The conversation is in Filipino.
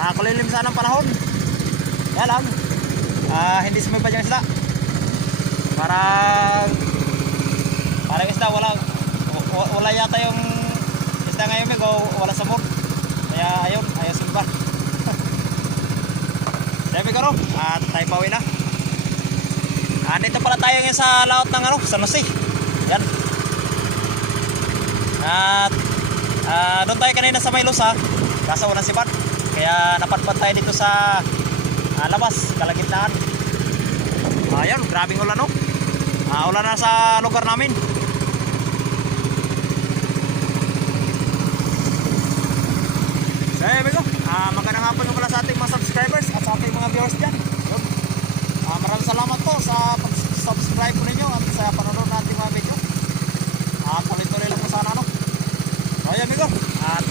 Nakakulilim sana ang panahon. Kaya lang, hindi sumipad yung isda. Parang isda wala yata yung isda ngayon mig o wala samot. Kaya ayun, ayaw sumipad. Kaya mig at tayo pauwi na. Dito pala tayo ngayon sa laot ng San Jose. Yan. At doon tayo kanina sa Maylosa, kaso walang sipad. Kaya napadpad tayo dito sa labas, kalagitnaan. Ayan, grabing ulan ulan na sa lugar namin. So amigo, magandang hapon nga pala sa ating mga subscribers at sa ating mga viewers dyan. Maraming salamat po sa pag-subscribe po ninyo at sa panonood natin mga video. Tuloy-tuloy lang po sana So amigo, at